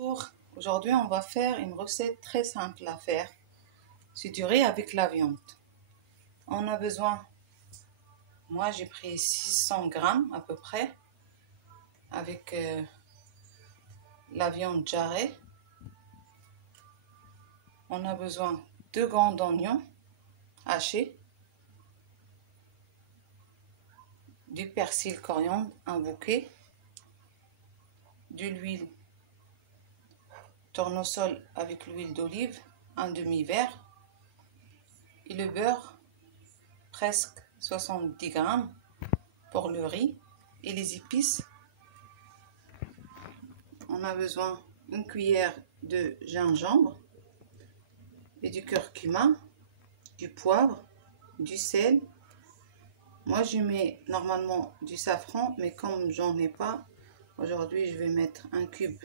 Aujourd'hui, on va faire une recette très simple à faire. C'est du riz avec la viande. On a besoin, moi j'ai pris 600 grammes à peu près, avec la viande jarrée. On a besoin de 2 grands oignons hachés, du persil coriandre, un bouquet, de l'huile tournesol avec l'huile d'olive, un demi-verre, et le beurre, presque 70 grammes pour le riz, et les épices. On a besoin d'une cuillère de gingembre et du curcuma, du poivre, du sel. Moi je mets normalement du safran, mais comme j'en ai pas, aujourd'hui je vais mettre un cube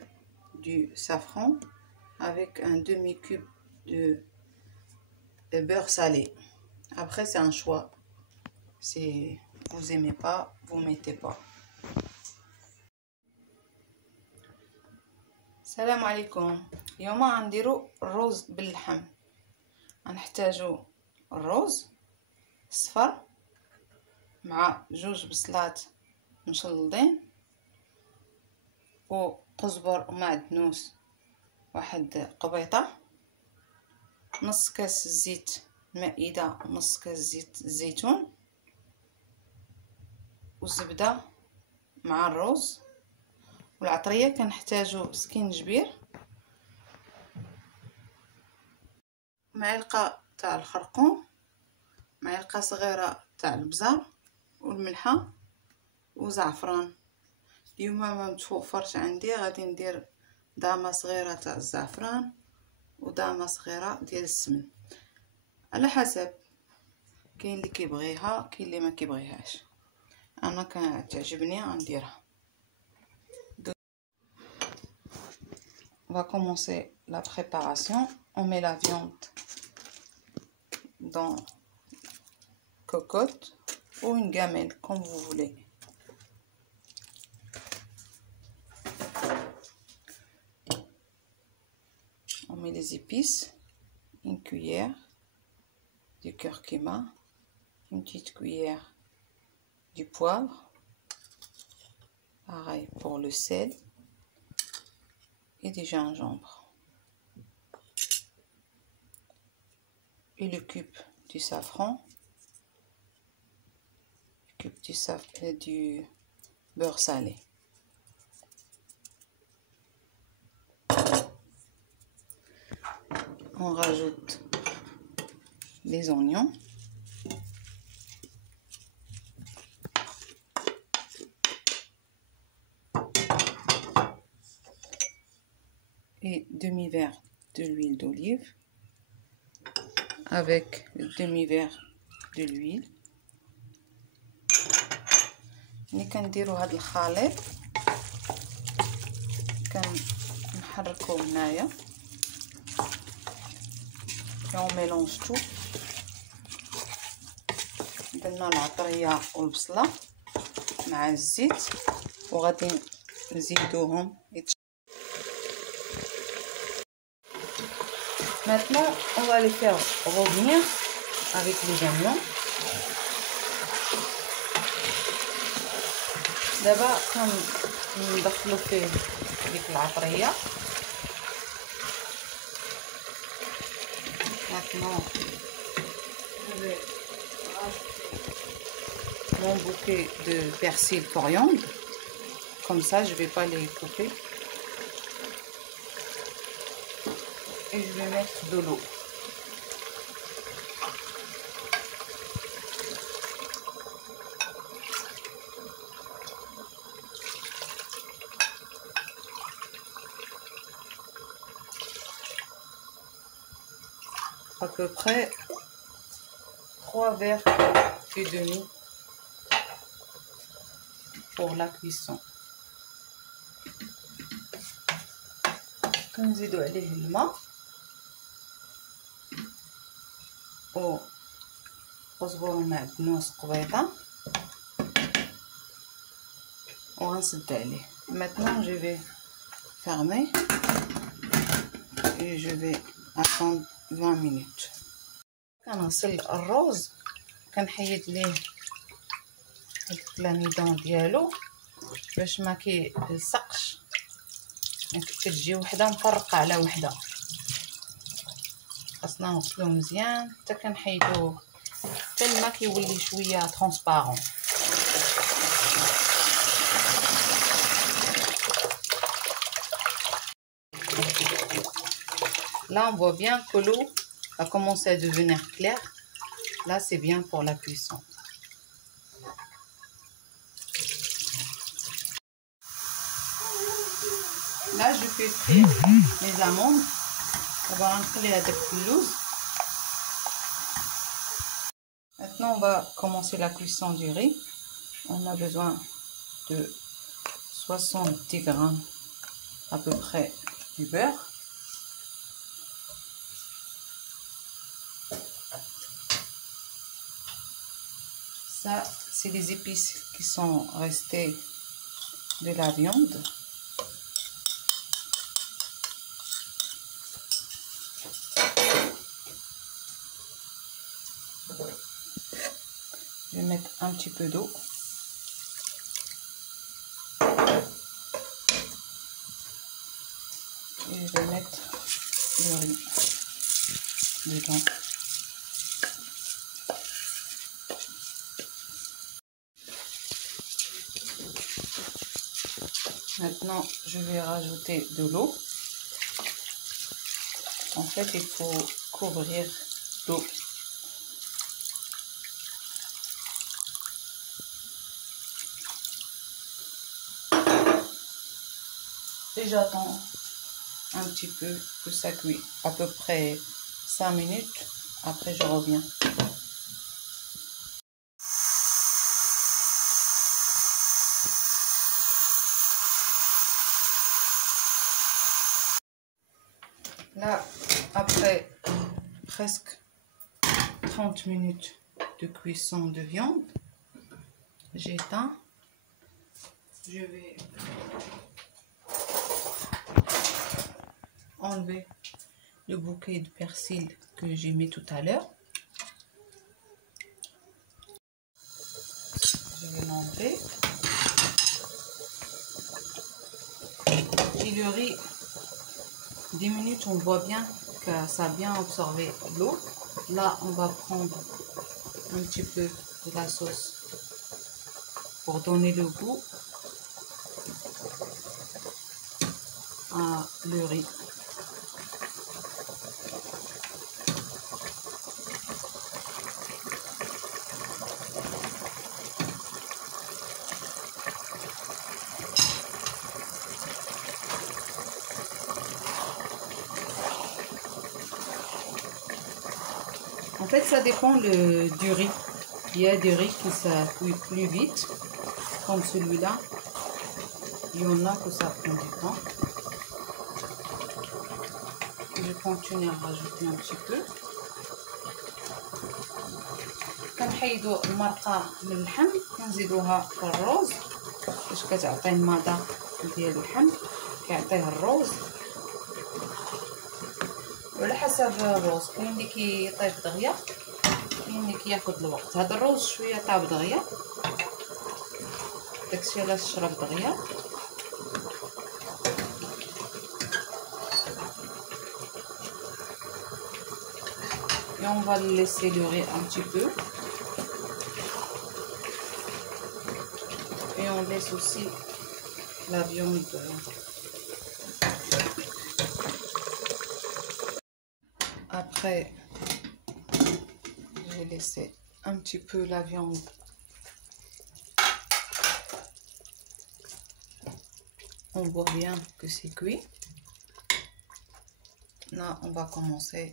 du safran avec un demi-cube de beurre salé. Après c'est un choix, si vous aimez pas, vous mettez pas. السلام عليكم. اليوم غنديرو الرز باللحم. غنحتاجو الرز الصفر مع 2 بصلات مشلضين وقزبر ومعدنوس واحد قبيطه، نص كاس زيت مائده ونص كاس زيت الزيتون والزبده مع الرز والعطريه. كنحتاجو سكينجبير، معلقه تاع الخرقوم، معلقه صغيره تاع البزار والملحه وزعفران. اليوم ما متوفرش عندي، غادي ندير دامه صغيره تاع الزعفران ودامه صغيره ديال السمن على حسب، كاين اللي كيبغيها كاين اللي ما كيبغيهاش. انا كتعجبني غنديرها. On va commencer la préparation. On met la viande dans cocotte ou une gamelle comme vous voulez. On met les épices, une cuillère du curcuma, une petite cuillère du poivre, pareil pour le sel et du gingembre. Et le cube du safran, le cube du beurre salé. On rajoute les oignons. Et demi-verre de l'huile d'olive avec le demi-verre de l'huile. ملي كنديرو هاد الخليط كنحركو هنايا et on mélange tout. درنا العطريه والبصله مع الزيت وغادي نزيدوهم. Maintenant, on va les faire revenir avec les oignons. دابا كندخلو فيه ديك العطريه. Maintenant, je vais rajouter mon bouquet de persil coriandre. Comme ça, je vais pas les couper. Et je vais mettre de l'eau. À peu près 3 verres et demi pour la cuisson. كنزيدو عليه الماء وقزبر ومعدنوس قبيطه وغنسد عليه. Maintenant je vais fermer et je vais attendre 20 minutes. كنغسل الرز كنحيد ليه الكلاميدون ديالو باش ما كيلصقش، كتجي وحده مفرقه على وحده. خاصنا نغسلوه مزيان حتى كنحيدوه حتى الماء كيولي شويه ترونسبارون. Là, on voit bien que l'eau a commencé à devenir claire. Là, c'est bien pour la cuisson. Là, je fais frire mes amandes. On va rentrer avec l'eau. Maintenant, on va commencer la cuisson du riz. On a besoin de 70 grammes à peu près du beurre. Ça, c'est les épices qui sont restées de la viande. Je vais mettre un petit peu d'eau. Et je vais mettre le riz dedans. Maintenant, je vais rajouter de l'eau. En fait, il faut couvrir l'eau. Et j'attends un petit peu que ça cuit, à peu près 5 minutes. Après, je reviens. Là, après presque 30 minutes de cuisson de viande, j'éteins. Je vais enlever le bouquet de persil que j'ai mis tout à l'heure. Je vais l'enlever. Et le riz, 10 minutes, on voit bien que ça a bien absorbé l'eau. Là, on va prendre un petit peu de la sauce pour donner le goût à le riz. En fait, ça dépend du riz. Il y a des riz qui ça cuit plus vite, comme celui-là. Il y en a que ça prend du temps. Je continue à rajouter un petit peu. كنحيدو المرقه من اللحم كنزيدوها في الرز باش كتعطي المذاق ديال اللحم، كيعطيه الرز. وعلى حسب الرز، كاين اللي كيطيب دغيا، كاين اللي كياخد الوقت. هذا الرز شويه طاب دغيا، داكشي علاش شرب دغيا. Et on va laisser le riz un petit peu. Et on laisse aussi la viande. Après, je vais laisser un petit peu la viande on voit bien que c'est cuit. Là, on va commencer.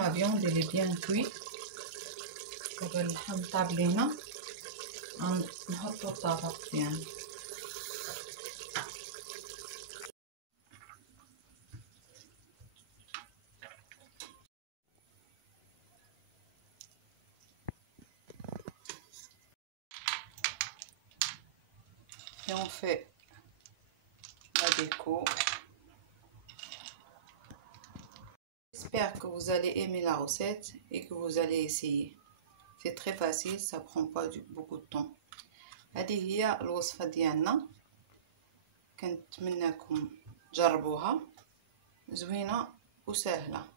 Ma viande elle est bien cuite. اللحم طاب لينا نحطو الطبق ديالنا. et on fait la déco. J'espère que vous allez aimer la recette et que vous allez essayer. C'est très facile, ça prend pas beaucoup de temps. هذه هي الوصفة ديالنا، كنتمنىكم تجربوها، زوينة وسهلة.